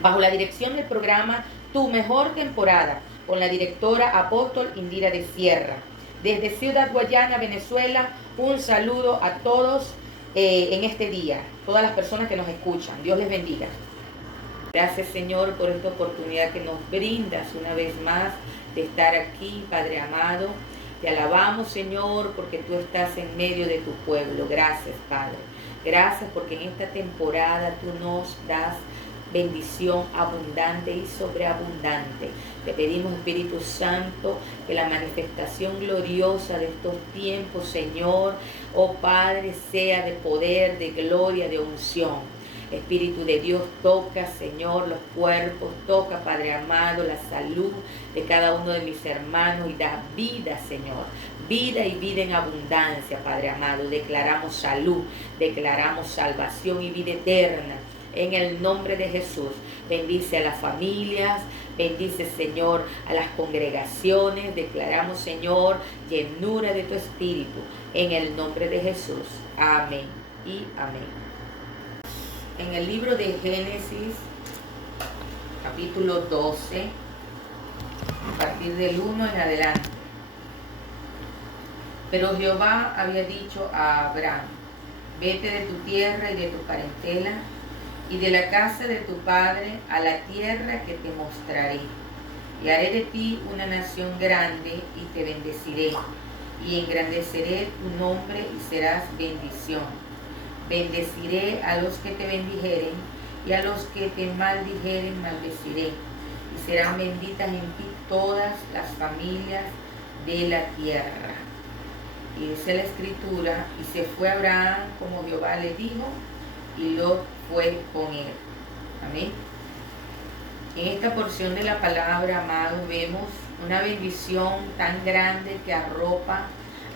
bajo la dirección del programa Tu Mejor Temporada, con la directora apóstol Indira de Sierra. Desde Ciudad Guayana, Venezuela, un saludo a todos en este día, todas las personas que nos escuchan. Dios les bendiga. Gracias, Señor, por esta oportunidad que nos brindas una vez más de estar aquí, Padre amado. Te alabamos, Señor, porque tú estás en medio de tu pueblo. Gracias, Padre. Gracias porque en esta temporada tú nos das bendición abundante y sobreabundante. Te pedimos, Espíritu Santo, que la manifestación gloriosa de estos tiempos, Señor, oh Padre, sea de poder, de gloria, de unción. Espíritu de Dios, toca, Señor, los cuerpos, toca, Padre amado, la salud de cada uno de mis hermanos y da vida, Señor, vida y vida en abundancia, Padre amado. Declaramos salud, declaramos salvación y vida eterna en el nombre de Jesús. Bendice a las familias, bendice, Señor, a las congregaciones. Declaramos, Señor, llenura de tu Espíritu en el nombre de Jesús. Amén y amén. En el libro de Génesis, capítulo 12, a partir del 1 en adelante. Pero Jehová había dicho a Abraham: vete de tu tierra y de tu parentela y de la casa de tu padre a la tierra que te mostraré. Y haré de ti una nación grande y te bendeciré, y engrandeceré tu nombre y serás bendición. Bendeciré a los que te bendijeren, y a los que te maldijeren maldeciré, y serán benditas en ti todas las familias de la tierra. Y dice la Escritura: y se fue Abraham como Jehová le dijo, y Lot fue con él. Amén. En esta porción de la palabra, amados, vemos una bendición tan grande que arropa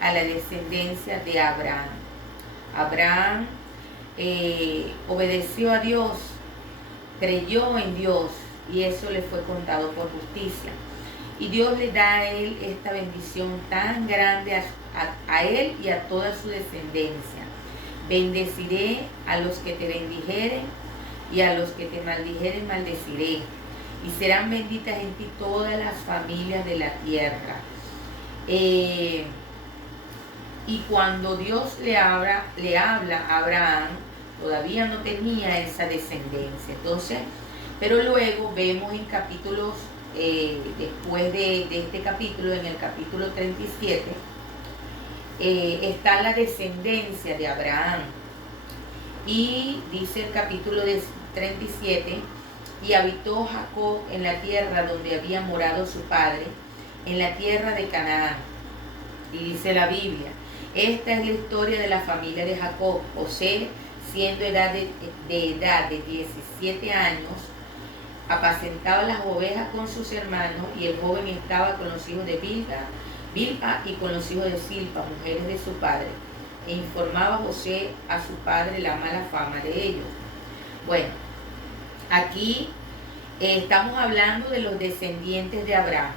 a la descendencia de Abraham. Abraham obedeció a Dios, creyó en Dios, y eso le fue contado por justicia. Y Dios le da a él esta bendición tan grande a él y a toda su descendencia. Bendeciré a los que te bendijeren, y a los que te maldijeren maldeciré, y serán benditas en ti todas las familias de la tierra. Y cuando Dios le habla a Abraham, todavía no tenía esa descendencia. Entonces, pero luego vemos en capítulos, después de este capítulo, en el capítulo 37, está la descendencia de Abraham. Y dice el capítulo 37, y habitó Jacob en la tierra donde había morado su padre, en la tierra de Canaán. Y dice la Biblia: esta es la historia de la familia de Jacob. José, siendo de edad de 17 años, apacentaba las ovejas con sus hermanos, y el joven estaba con los hijos de Bilha y con los hijos de Silpa, mujeres de su padre. E informaba José a su padre la mala fama de ellos. Bueno, aquí estamos hablando de los descendientes de Abraham,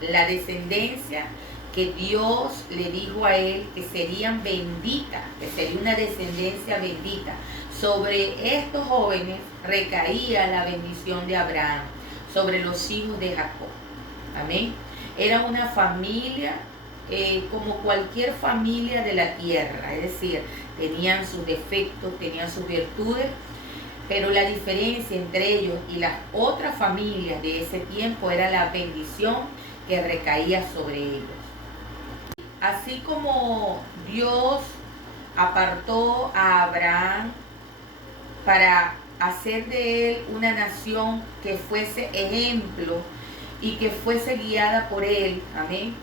la descendencia que Dios le dijo a él que serían benditas, que sería una descendencia bendita. Sobre estos jóvenes recaía la bendición de Abraham, sobre los hijos de Jacob. Amén. Era una familia como cualquier familia de la tierra, es decir, tenían sus defectos, tenían sus virtudes, pero la diferencia entre ellos y las otras familias de ese tiempo era la bendición que recaía sobre ellos. Así como Dios apartó a Abraham para hacer de él una nación que fuese ejemplo y que fuese guiada por él, amén,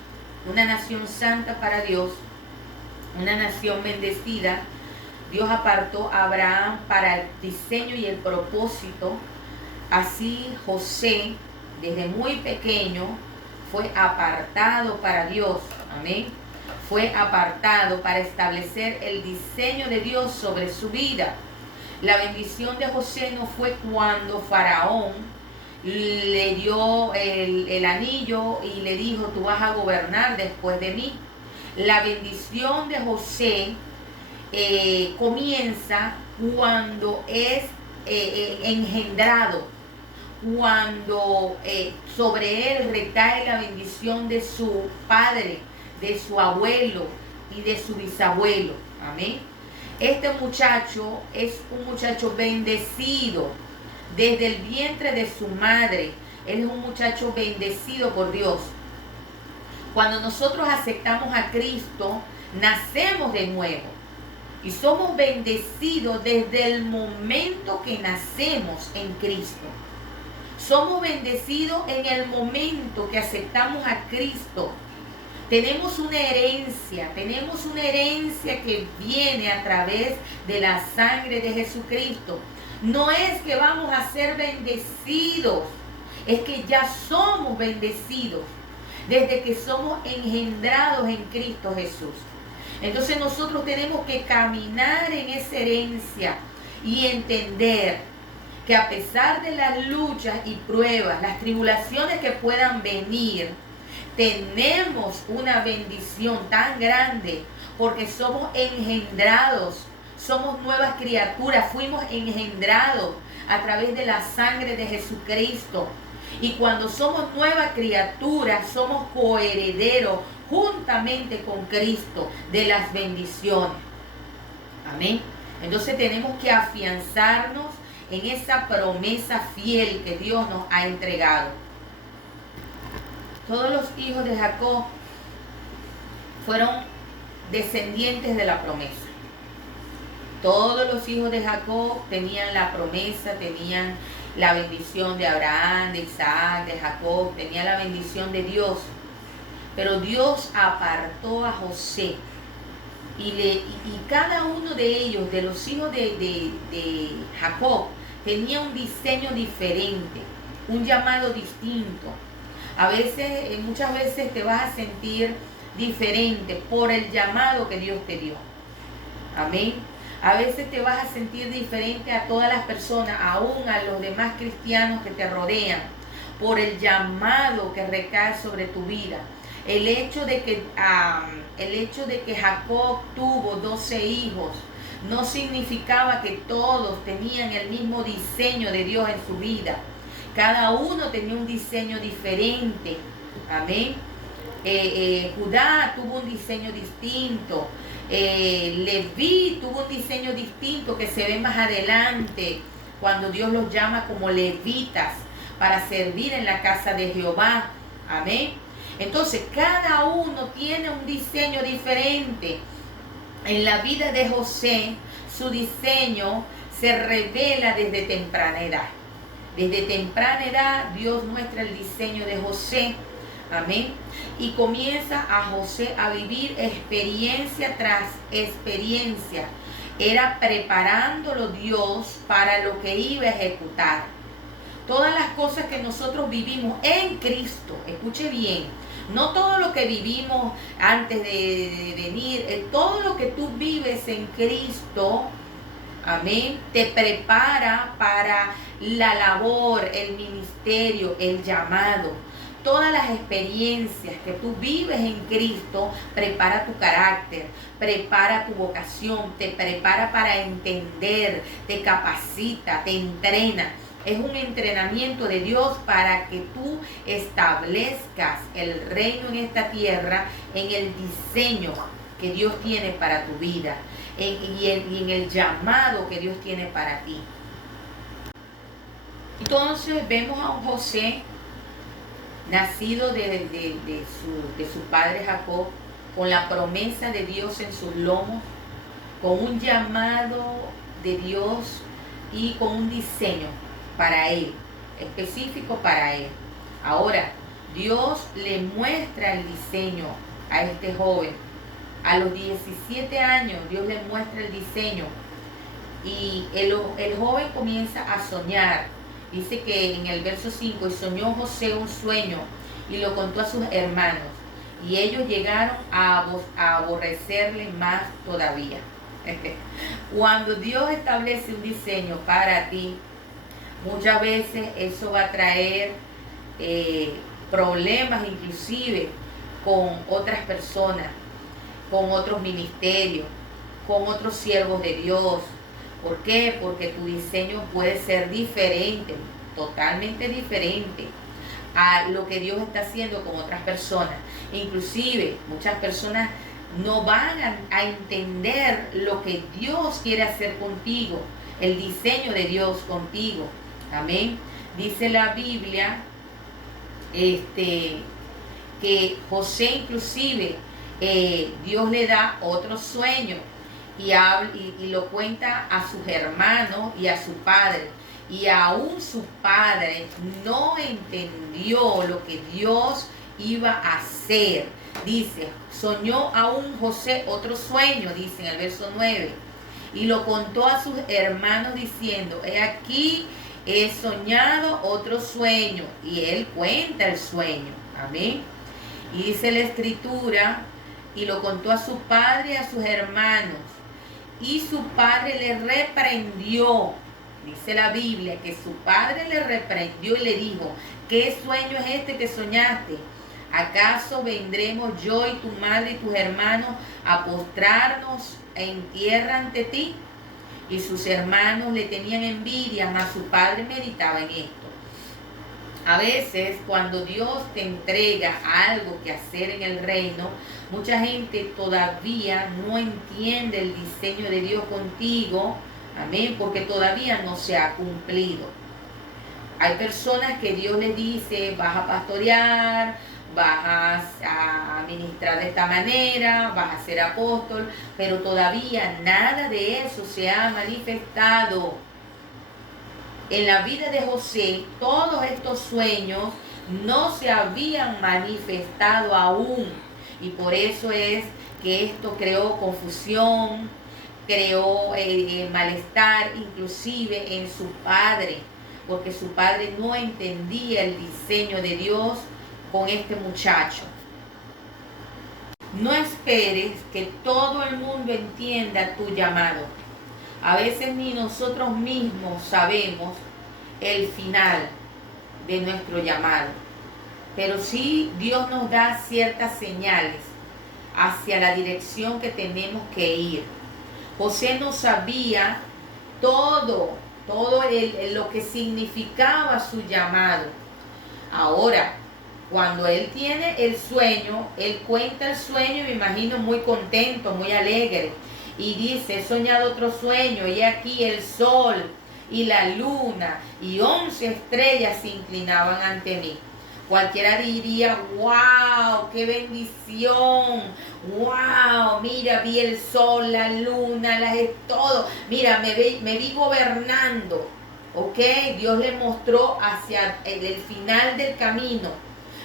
una nación santa para Dios, una nación bendecida, Dios apartó a Abraham para el diseño y el propósito. Así José, desde muy pequeño, fue apartado para Dios, amén. Fue apartado para establecer el diseño de Dios sobre su vida. La bendición de José no fue cuando Faraón le dio el anillo y le dijo: tú vas a gobernar después de mí. La bendición de José comienza cuando es engendrado, cuando sobre él recae la bendición de su padre, de su abuelo y de su bisabuelo. Amén. Este muchacho es un muchacho bendecido desde el vientre de su madre. Él es un muchacho bendecido por Dios. Cuando nosotros aceptamos a Cristo, nacemos de nuevo. Y somos bendecidos desde el momento que nacemos en Cristo. Somos bendecidos en el momento que aceptamos a Cristo. Tenemos una herencia que viene a través de la sangre de Jesucristo. No es que vamos a ser bendecidos, es que ya somos bendecidos desde que somos engendrados en Cristo Jesús. Entonces nosotros tenemos que caminar en esa herencia y entender que a pesar de las luchas y pruebas, las tribulaciones que puedan venir, tenemos una bendición tan grande porque somos engendrados, somos nuevas criaturas, fuimos engendrados a través de la sangre de Jesucristo. Y cuando somos nuevas criaturas, somos coherederos juntamente con Cristo de las bendiciones. Amén. Entonces tenemos que afianzarnos en esa promesa fiel que Dios nos ha entregado. Todos los hijos de Jacob fueron descendientes de la promesa. Todos los hijos de Jacob tenían la promesa, tenían la bendición de Abraham, de Isaac, de Jacob, tenían la bendición de Dios. Pero Dios apartó a José y cada uno de ellos, de los hijos de Jacob, tenía un diseño diferente, un llamado distinto. Muchas veces te vas a sentir diferente por el llamado que Dios te dio. Amén. A veces te vas a sentir diferente a todas las personas, aún a los demás cristianos que te rodean, por el llamado que recae sobre tu vida. El hecho de que Jacob tuvo 12 hijos no significaba que todos tenían el mismo diseño de Dios en su vida. Cada uno tenía un diseño diferente. Amén. Judá tuvo un diseño distinto. Leví tuvo un diseño distinto que se ve más adelante cuando Dios los llama como levitas para servir en la casa de Jehová. Amén. Entonces cada uno tiene un diseño diferente. En la vida de José, su diseño se revela desde temprana edad. Desde temprana edad Dios muestra el diseño de José. Amén. Y comienza a José a vivir experiencia tras experiencia. Era preparándolo Dios para lo que iba a ejecutar. Todas las cosas que nosotros vivimos en Cristo, escuche bien, no todo lo que vivimos antes de venir, todo lo que tú vives en Cristo, amén, te prepara para la labor, el ministerio, el llamado. Todas las experiencias que tú vives en Cristo prepara tu carácter, prepara tu vocación, te prepara para entender, te capacita, te entrena. Es un entrenamiento de Dios para que tú establezcas el reino en esta tierra en el diseño que Dios tiene para tu vida y en el llamado que Dios tiene para ti. Entonces vemos a un José nacido de su padre Jacob, con la promesa de Dios en sus lomos, con un llamado de Dios y con un diseño para él, específico para él. Ahora, Dios le muestra el diseño a este joven. A los 17 años, Dios le muestra el diseño. Y el joven comienza a soñar. Dice que en el verso 5, y soñó José un sueño y lo contó a sus hermanos. Y ellos llegaron a aborrecerle más todavía. Cuando Dios establece un diseño para ti, muchas veces eso va a traer problemas inclusive con otras personas, con otros ministerios, con otros siervos de Dios. ¿Por qué? Porque tu diseño puede ser diferente. totalmente diferente a lo que Dios está haciendo con otras personas. Inclusive muchas personas no van a entender lo que Dios quiere hacer contigo, el diseño de Dios contigo. Amén. Dice la Biblia que José inclusive Dios le da otro sueño y lo cuenta a sus hermanos y a su padre. Y aún su padre no entendió lo que Dios iba a hacer. Dice, soñó aún José otro sueño, dice en el verso 9, y lo contó a sus hermanos diciendo, he aquí, he soñado otro sueño. Y él cuenta el sueño. Amén. Y dice la escritura, y lo contó a su padre y a sus hermanos. Y su padre le reprendió. Dice la Biblia que su padre le reprendió y le dijo, ¿qué sueño es este que soñaste? ¿Acaso vendremos yo y tu madre y tus hermanos a postrarnos en tierra ante ti? Y sus hermanos le tenían envidia, mas su padre meditaba en esto. A veces cuando Dios te entrega algo que hacer en el reino, mucha gente todavía no entiende el diseño de Dios contigo. Amén, porque todavía no se ha cumplido. Hay personas que Dios les dice, vas a pastorear, vas a ministrar de esta manera, vas a ser apóstol, pero todavía nada de eso se ha manifestado. En la vida de José, todos estos sueños no se habían manifestado aún. Y por eso es que esto creó confusión, creó malestar inclusive en su padre, porque su padre no entendía el diseño de Dios con este muchacho. No esperes que todo el mundo entienda tu llamado. A veces ni nosotros mismos sabemos el final de nuestro llamado, pero sí Dios nos da ciertas señales hacia la dirección que tenemos que ir. José no sabía todo lo que significaba su llamado. Ahora, cuando él tiene el sueño, él cuenta el sueño, me imagino muy contento, muy alegre, y dice, he soñado otro sueño, y aquí el sol y la luna y 11 estrellas se inclinaban ante mí. Cualquiera diría, wow, qué bendición, wow, mira, vi el sol, la luna, todo, mira, me vi gobernando, ok. Dios le mostró hacia el final del camino,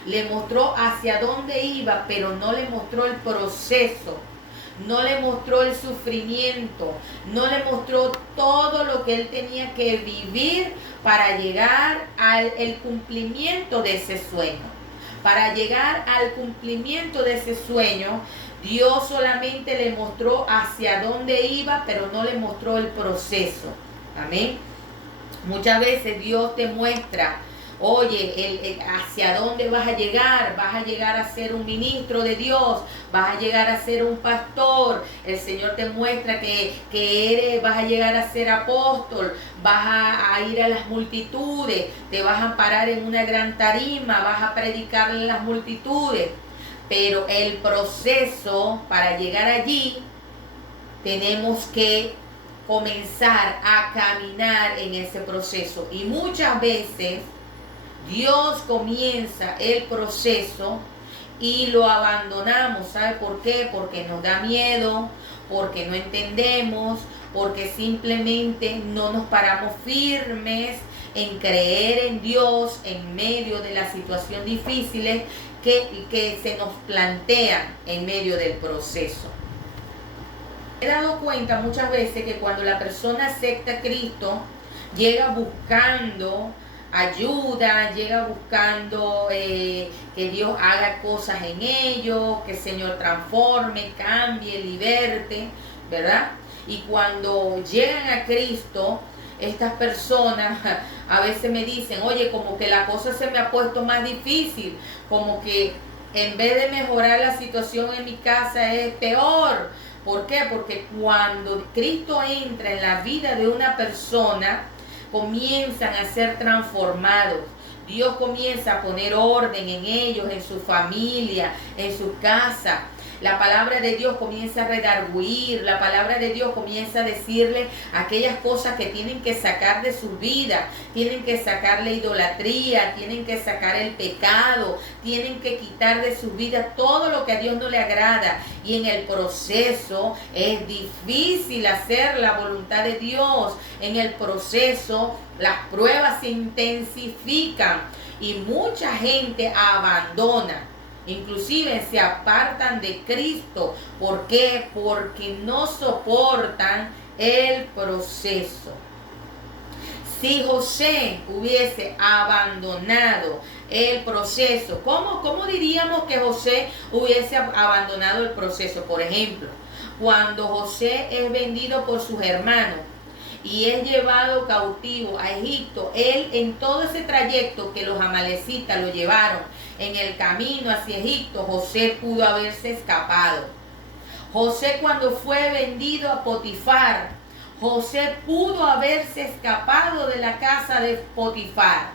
le mostró hacia dónde iba, pero no le mostró el proceso, no le mostró el sufrimiento, no le mostró todo lo que él tenía que vivir para llegar al cumplimiento de ese sueño. Para llegar al cumplimiento de ese sueño, Dios solamente le mostró hacia dónde iba, pero no le mostró el proceso. Amén. Muchas veces Dios te muestra, oye, hacia dónde vas a llegar a ser un ministro de Dios, vas a llegar a ser un pastor, el Señor te muestra que vas a llegar a ser apóstol, vas a ir a las multitudes, te vas a parar en una gran tarima, vas a predicarle a las multitudes, pero el proceso para llegar allí, tenemos que comenzar a caminar en ese proceso, y muchas veces Dios comienza el proceso y lo abandonamos. ¿Sabe por qué? Porque nos da miedo, porque no entendemos, porque simplemente no nos paramos firmes en creer en Dios en medio de las situaciones difíciles que se nos plantean en medio del proceso. He dado cuenta muchas veces que cuando la persona acepta a Cristo, llega buscando ayuda, llega buscando que Dios haga cosas en ellos, que el Señor transforme, cambie, liberte, ¿verdad? Y cuando llegan a Cristo, estas personas a veces me dicen, oye, como que la cosa se me ha puesto más difícil, como que en vez de mejorar la situación en mi casa es peor. ¿Por qué? Porque cuando Cristo entra en la vida de una persona, comienzan a ser transformados. Dios comienza a poner orden en ellos, en su familia, en su casa. La palabra de Dios comienza a redarguir, la palabra de Dios comienza a decirle aquellas cosas que tienen que sacar de su vida, tienen que sacar la idolatría, tienen que sacar el pecado, tienen que quitar de su vida todo lo que a Dios no le agrada. Y en el proceso es difícil hacer la voluntad de Dios. En el proceso las pruebas se intensifican y mucha gente abandona. Inclusive se apartan de Cristo. ¿Por qué? Porque no soportan el proceso. Si José hubiese abandonado el proceso, ¿cómo diríamos que José hubiese abandonado el proceso? Por ejemplo, cuando José es vendido por sus hermanos y es llevado cautivo a Egipto, él en todo ese trayecto que los amalecitas lo llevaron en el camino hacia Egipto, José pudo haberse escapado. José cuando fue vendido a Potifar, José pudo haberse escapado de la casa de Potifar.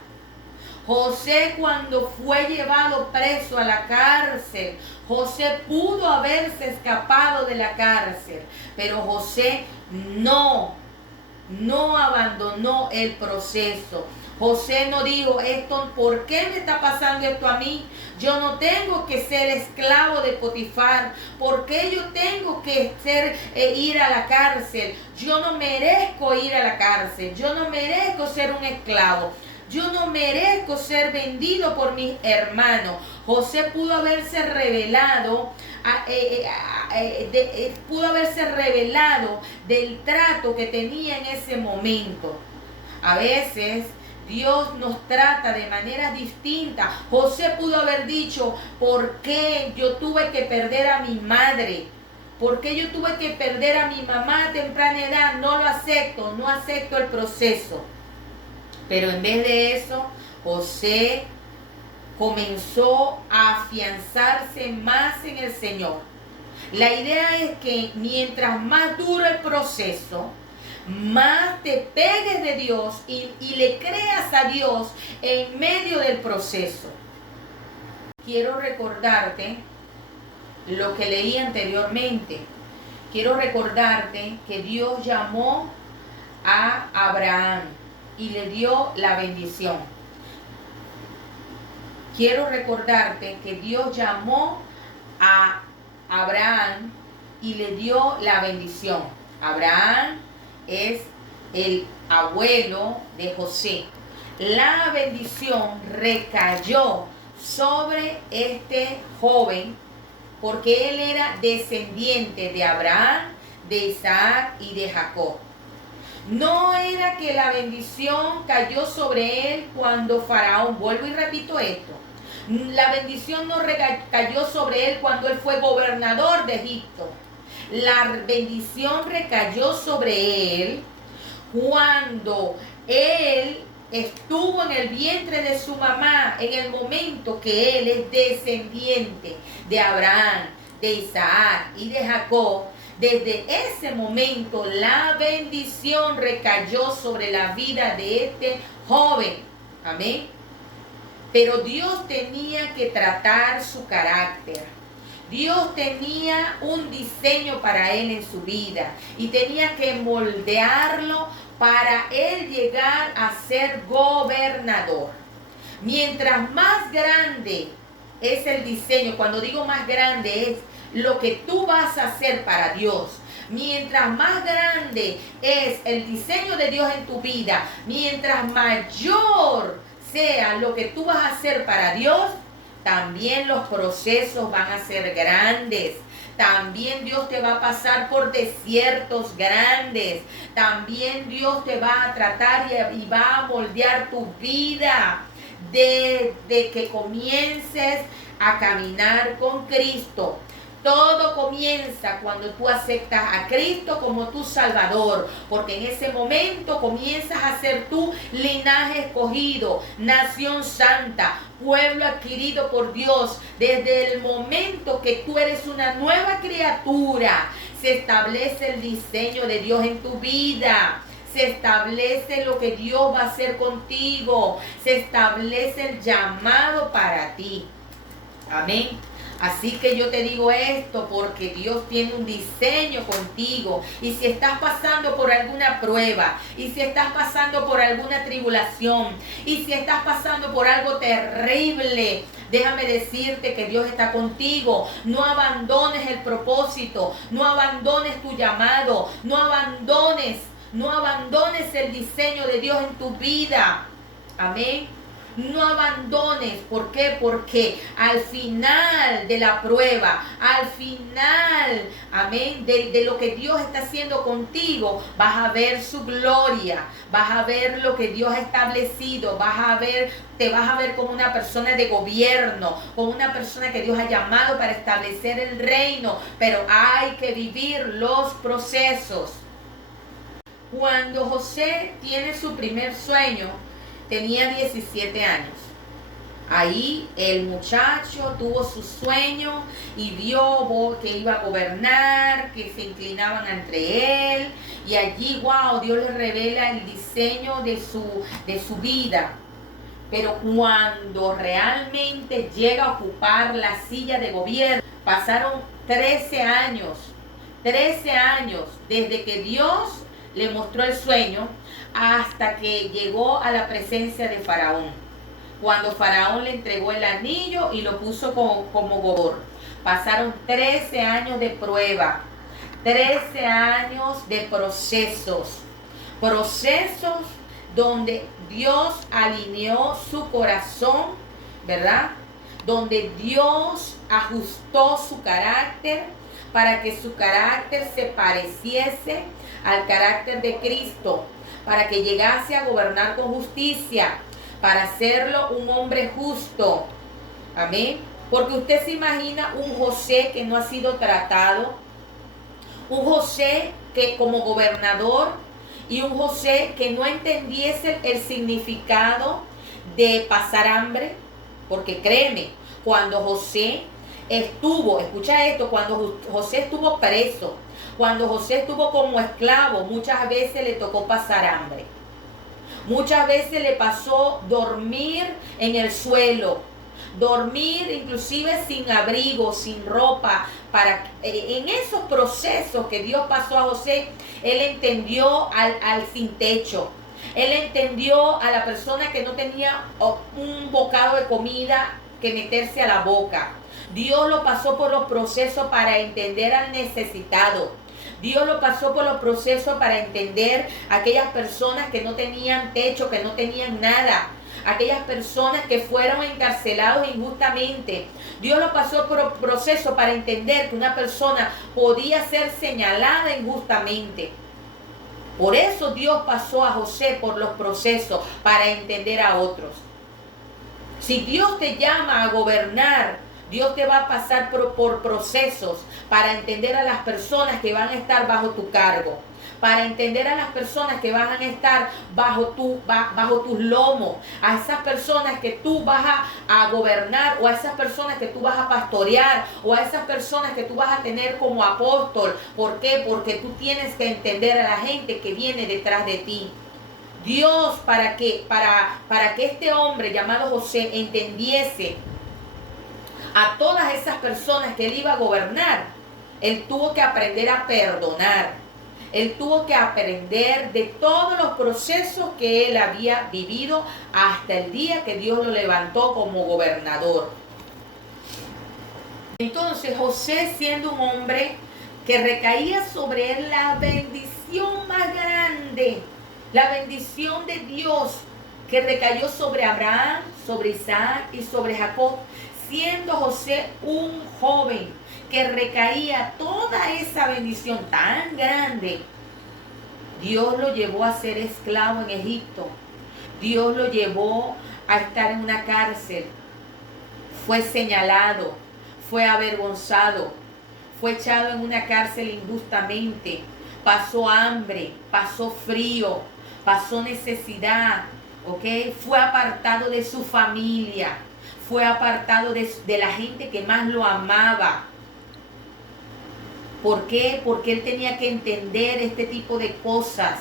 José cuando fue llevado preso a la cárcel, José pudo haberse escapado de la cárcel, pero José no abandonó el proceso. José no dijo, ¿por qué me está pasando esto a mí? Yo no tengo que ser esclavo de Potifar. ¿Por qué yo tengo que ir a la cárcel? Yo no merezco ir a la cárcel. Yo no merezco ser un esclavo. Yo no merezco ser vendido por mis hermanos. José pudo haberse revelado del trato que tenía en ese momento. A veces Dios nos trata de manera distinta. José pudo haber dicho, ¿por qué yo tuve que perder a mi madre? ¿Por qué yo tuve que perder a mi mamá a temprana edad? No lo acepto, no acepto el proceso. Pero en vez de eso, José comenzó a afianzarse más en el Señor. La idea es que mientras más dure el proceso, más te pegues de Dios y le creas a Dios en medio del proceso. Quiero recordarte lo que leí anteriormente. Quiero recordarte que Dios llamó a Abraham y le dio la bendición. Quiero recordarte que Dios llamó a Abraham y le dio la bendición. Abraham es el abuelo de José. La bendición recayó sobre este joven porque él era descendiente de Abraham, de Isaac y de Jacob. No era que la bendición cayó sobre él cuando Faraón, vuelvo y repito esto, la bendición no recayó sobre él cuando él fue gobernador de Egipto. La bendición recayó sobre él cuando él estuvo en el vientre de su mamá, en el momento que él es descendiente de Abraham, de Isaac y de Jacob. Desde ese momento la bendición recayó sobre la vida de este joven. Amén. Pero Dios tenía que tratar su carácter. Dios tenía un diseño para él en su vida y tenía que moldearlo para él llegar a ser gobernador. Mientras más grande es el diseño, cuando digo más grande es lo que tú vas a hacer para Dios. Mientras más grande es el diseño de Dios en tu vida, mientras mayor sea lo que tú vas a hacer para Dios, también los procesos van a ser grandes. También Dios te va a pasar por desiertos grandes. También Dios te va a tratar y va a moldear tu vida desde que comiences a caminar con Cristo. Todo comienza cuando tú aceptas a Cristo como tu Salvador, porque en ese momento comienzas a ser tú linaje escogido, nación santa, pueblo adquirido por Dios. Desde el momento que tú eres una nueva criatura, se establece el diseño de Dios en tu vida. se establece lo que Dios va a hacer contigo, se establece el llamado para ti. Amén. Así que yo te digo esto porque Dios tiene un diseño contigo. Y si estás pasando por alguna prueba, y si estás pasando por alguna tribulación, y si estás pasando por algo terrible, déjame decirte que Dios está contigo. No abandones el propósito, no abandones tu llamado, no abandones el diseño de Dios en tu vida. Amén. No abandones. ¿Por qué? Porque al final de la prueba, al final, amén, de lo que Dios está haciendo contigo, vas a ver su gloria, vas a ver lo que Dios ha establecido, te vas a ver como una persona de gobierno, como una persona que Dios ha llamado para establecer el reino, pero hay que vivir los procesos. Cuando José tiene su primer sueño, tenía 17 años. Ahí el muchacho tuvo su sueño y vio que iba a gobernar, que se inclinaban entre él. Y allí, wow, Dios le revela el diseño de su vida. Pero cuando realmente llega a ocupar la silla de gobierno, pasaron 13 años desde que Dios le mostró el sueño hasta que llegó a la presencia de Faraón. Cuando Faraón le entregó el anillo y lo puso como gobernador. Pasaron 13 años de prueba, 13 años de procesos donde Dios alineó su corazón, ¿verdad? Donde Dios ajustó su carácter para que su carácter se pareciese al carácter de Cristo, para que llegase a gobernar con justicia, para hacerlo un hombre justo. Amén. Porque usted se imagina un José que no ha sido tratado, un José que como gobernador, y un José que no entendiese el significado de pasar hambre. Porque créeme, cuando José escucha esto, cuando José estuvo preso, cuando José estuvo como esclavo, muchas veces le tocó pasar hambre. Muchas veces le pasó dormir en el suelo, dormir inclusive sin abrigo, sin ropa. En esos procesos que Dios pasó a José, él entendió al sin techo. Él entendió a la persona que no tenía un bocado de comida que meterse a la boca. Dios lo pasó por los procesos para entender al necesitado. Dios lo pasó por los procesos para entender a aquellas personas que no tenían techo, que no tenían nada. Aquellas personas que fueron encarcelados injustamente. Dios lo pasó por el proceso para entender que una persona podía ser señalada injustamente. Por eso Dios pasó a José por los procesos para entender a otros. Si Dios te llama a gobernar, Dios te va a pasar por procesos para entender a las personas que van a estar bajo tu cargo, para entender a las personas que van a estar bajo tus lomos, a esas personas que tú vas a gobernar, o a esas personas que tú vas a pastorear, o a esas personas que tú vas a tener como apóstol. ¿Por qué? Porque tú tienes que entender a la gente que viene detrás de ti. Dios, para que este hombre llamado José entendiese a todas esas personas que él iba a gobernar, él tuvo que aprender a perdonar. Él tuvo que aprender de todos los procesos que él había vivido hasta el día que Dios lo levantó como gobernador. Entonces José, siendo un hombre que recaía sobre él la bendición más grande, la bendición de Dios que recayó sobre Abraham, sobre Isaac y sobre Jacob, siendo José un joven que recaía toda esa bendición tan grande, Dios lo llevó a ser esclavo en Egipto. Dios lo llevó a estar en una cárcel. Fue señalado, fue avergonzado, fue echado en una cárcel injustamente. Pasó hambre, pasó frío, pasó necesidad, ¿ok? Fue apartado de su familia, fue apartado de la gente que más lo amaba. ¿Por qué? Porque él tenía que entender este tipo de cosas.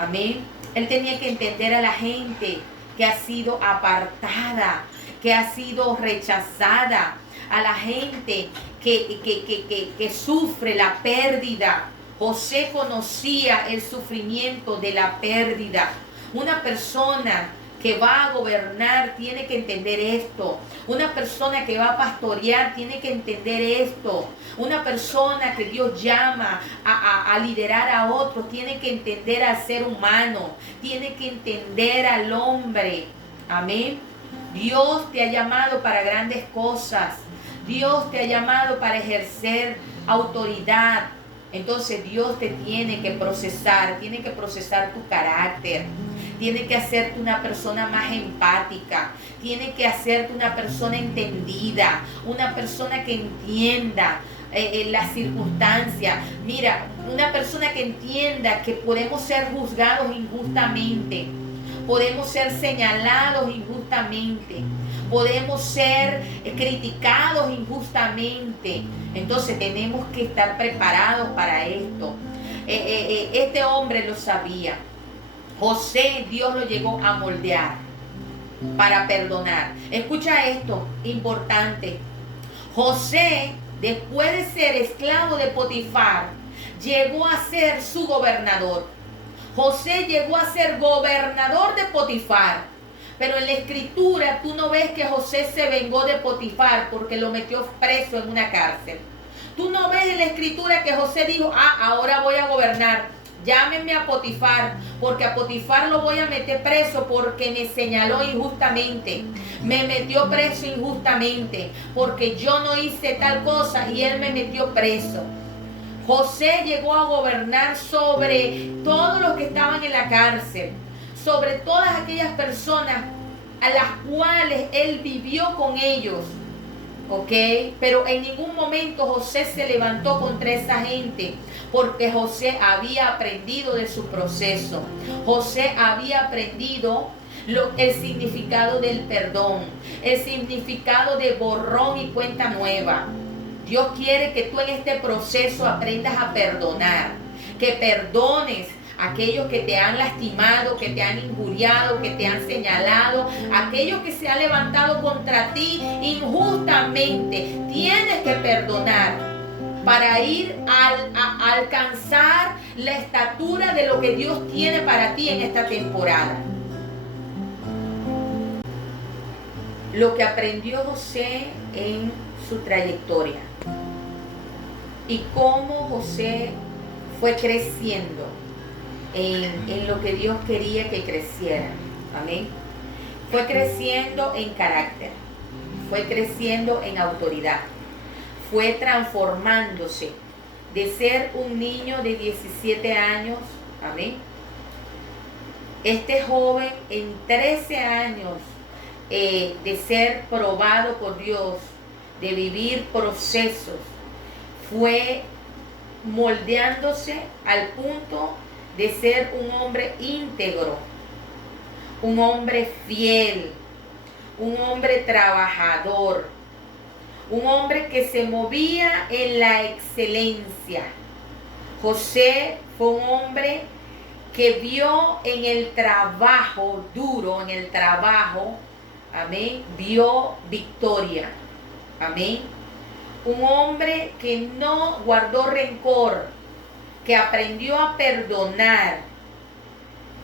Amén. Él tenía que entender a la gente que ha sido apartada, que ha sido rechazada, a la gente que sufre la pérdida. José conocía el sufrimiento de la pérdida. Una persona que va a gobernar tiene que entender esto. Una persona que va a pastorear tiene que entender esto. Una persona que Dios llama a liderar a otros tiene que entender al ser humano, tiene que entender al hombre. Amén. Dios te ha llamado para grandes cosas. Dios te ha llamado para ejercer autoridad. Entonces Dios te tiene que procesar tu carácter. Tiene que hacerte una persona más empática. Tiene que hacerte una persona entendida. Una persona que entienda las circunstancias. Mira, una persona que entienda que podemos ser juzgados injustamente. Podemos ser señalados injustamente. Podemos ser criticados injustamente. Entonces tenemos que estar preparados para esto. Este hombre lo sabía. José, Dios lo llegó a moldear para perdonar. Escucha esto, importante. José, después de ser esclavo de Potifar, llegó a ser su gobernador. José llegó a ser gobernador de Potifar. Pero en la escritura tú no ves que José se vengó de Potifar porque lo metió preso en una cárcel. Tú no ves en la escritura que José dijo, ahora voy a gobernar. Llámenme a Potifar, porque a Potifar lo voy a meter preso porque me señaló injustamente. Me metió preso injustamente porque yo no hice tal cosa y él me metió preso. José llegó a gobernar sobre todos los que estaban en la cárcel, sobre todas aquellas personas a las cuales él vivió con ellos. ¿Ok? Pero en ningún momento José se levantó contra esa gente, porque José había aprendido de su proceso. José había aprendido el significado del perdón, el significado de borrón y cuenta nueva. Dios quiere que tú en este proceso aprendas a perdonar, que perdones a aquellos que te han lastimado, que te han injuriado, que te han señalado, aquellos que se han levantado contra ti injustamente. Tienes que perdonar para ir a alcanzar la estatura de lo que Dios tiene para ti en esta temporada. Lo que aprendió José en su trayectoria y cómo José fue creciendo en lo que Dios quería que creciera. Amén. Fue creciendo en carácter, fue creciendo en autoridad, fue transformándose de ser un niño de 17 años, amén. Este joven en 13 años de ser probado por Dios, de vivir procesos, fue moldeándose al punto de ser un hombre íntegro, un hombre fiel, un hombre trabajador, un hombre que se movía en la excelencia. José fue un hombre que vio en el trabajo duro, en el trabajo, amén, vio victoria, amén. Un hombre que no guardó rencor, que aprendió a perdonar.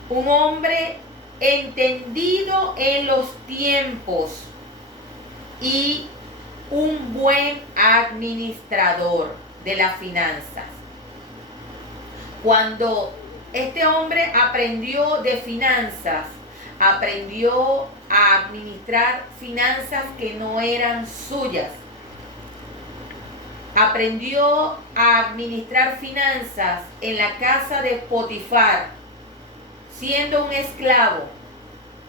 Un hombre entendido en los tiempos y un buen administrador de las finanzas. Cuando este hombre aprendió de finanzas, aprendió a administrar finanzas que no eran suyas. Aprendió a administrar finanzas en la casa de Potifar, siendo un esclavo.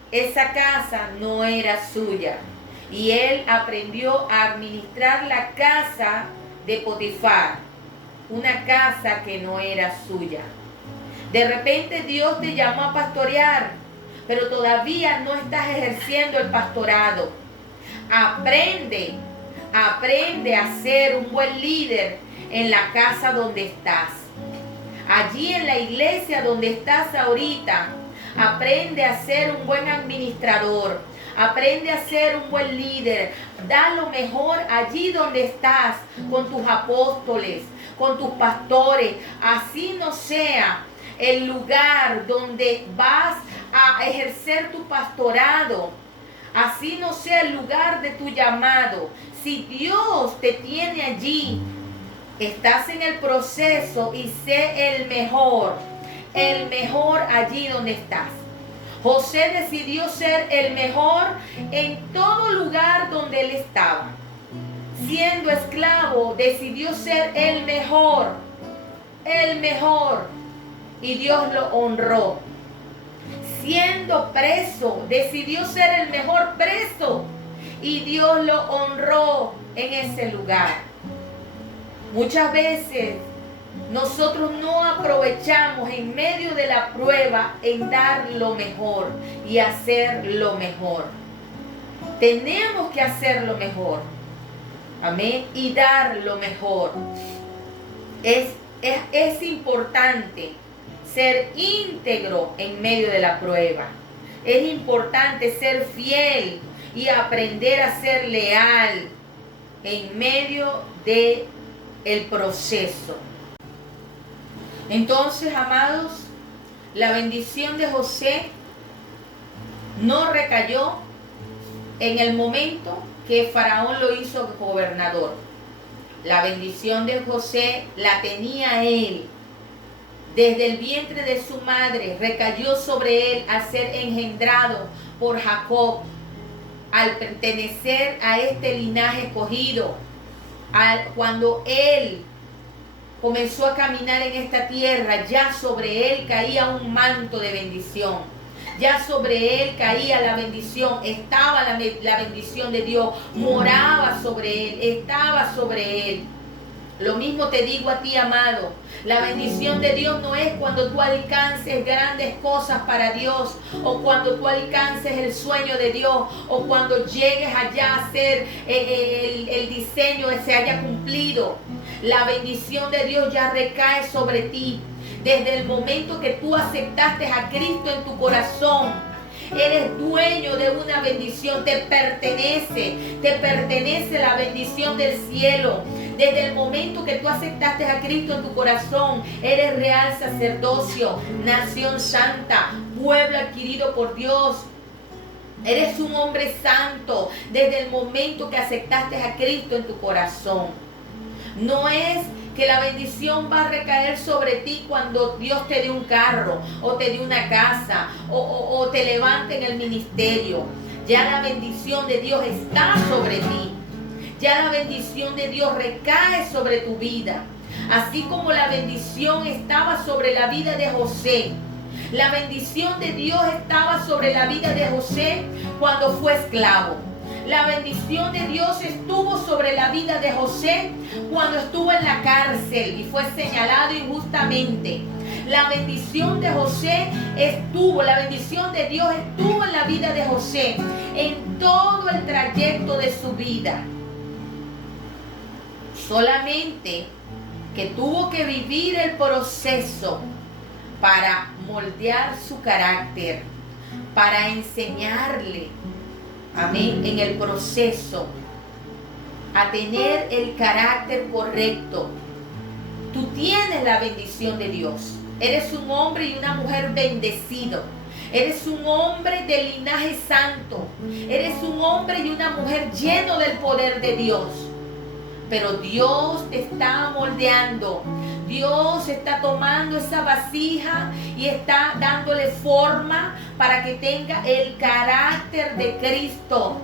Esa casa no era suya. Y él aprendió a administrar la casa de Potifar, una casa que no era suya. De repente Dios te llamó a pastorear, pero todavía no estás ejerciendo el pastorado. Aprende a ser un buen líder en la casa donde estás. Allí en la iglesia donde estás ahorita, aprende a ser un buen administrador. Aprende a ser un buen líder. Da lo mejor allí donde estás, con tus apóstoles, con tus pastores. Así no sea el lugar donde vas a ejercer tu pastorado. Así no sea el lugar de tu llamado. Si Dios te tiene allí, estás en el proceso y sé el mejor allí donde estás. José decidió ser el mejor en todo lugar donde él estaba. Siendo esclavo, decidió ser el mejor. Y Dios lo honró. Siendo preso, decidió ser el mejor preso. Y Dios lo honró en ese lugar. Muchas veces nosotros no aprovechamos en medio de la prueba en dar lo mejor y hacer lo mejor. Tenemos que hacer lo mejor. Amén. Y dar lo mejor. Es importante ser íntegro en medio de la prueba. Es importante ser fiel y aprender a ser leal en medio de el proceso. Entonces, amados, la bendición de José no recayó en el momento que Faraón lo hizo gobernador. La bendición de José la tenía él. Desde el vientre de su madre recayó sobre él al ser engendrado por Jacob, al pertenecer a este linaje escogido. Cuando él comenzó a caminar en esta tierra, ya sobre él caía un manto de bendición. Ya sobre él caía la bendición, estaba la bendición de Dios, moraba sobre él, estaba sobre él. Lo mismo te digo a ti, amado. La bendición de Dios no es cuando tú alcances grandes cosas para Dios, o cuando tú alcances el sueño de Dios, o cuando llegues allá a hacer el diseño se haya cumplido. La bendición de Dios ya recae sobre ti. Desde el momento que tú aceptaste a Cristo en tu corazón, eres dueño de una bendición, te pertenece la bendición del cielo. Desde el momento que tú aceptaste a Cristo en tu corazón, eres real sacerdocio, nación santa, pueblo adquirido por Dios. Eres un hombre santo desde el momento que aceptaste a Cristo en tu corazón. No es que la bendición va a recaer sobre ti cuando Dios te dé un carro, o te dé una casa, o te levante en el ministerio. Ya la bendición de Dios está sobre ti. Ya la bendición de Dios recae sobre tu vida. Así como la bendición estaba sobre la vida de José. La bendición de Dios estaba sobre la vida de José cuando fue esclavo. La bendición de Dios estuvo sobre la vida de José cuando estuvo en la cárcel y fue señalado injustamente. La bendición de la bendición de Dios estuvo en la vida de José en todo el trayecto de su vida. Solamente que tuvo que vivir el proceso para moldear su carácter, para enseñarle, amén, en el proceso a tener el carácter correcto. Tú tienes la bendición de Dios. Eres un hombre y una mujer bendecido. Eres un hombre de linaje santo. Eres un hombre y una mujer lleno del poder de Dios. Pero Dios te está moldeando. Dios está tomando esa vasija y está dándole forma para que tenga el carácter de Cristo.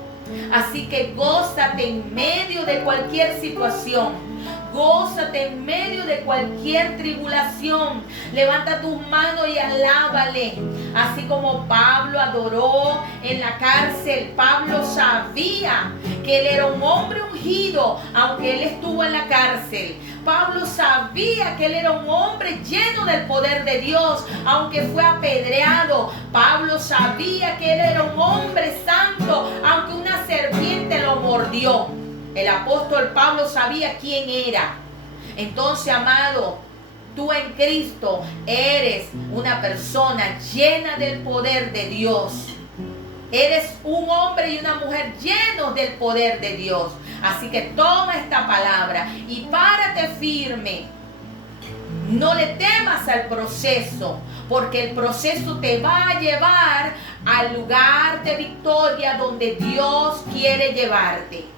Así que gózate en medio de cualquier situación. Gózate en medio de cualquier tribulación. Levanta tus manos y alábale. Así como Pablo adoró en la cárcel. Pablo sabía que él era un hombre ungido, aunque él estuvo en la cárcel. Pablo sabía que él era un hombre lleno del poder de Dios, aunque fue apedreado. Pablo sabía que él era un hombre santo, aunque una serpiente lo mordió. El apóstol Pablo sabía quién era. Entonces, amado, Tú en Cristo eres una persona llena del poder de Dios. Eres un hombre y una mujer llenos del poder de Dios. Así que toma esta palabra y párate firme. No le temas al proceso, porque el proceso te va a llevar al lugar de victoria donde Dios quiere llevarte.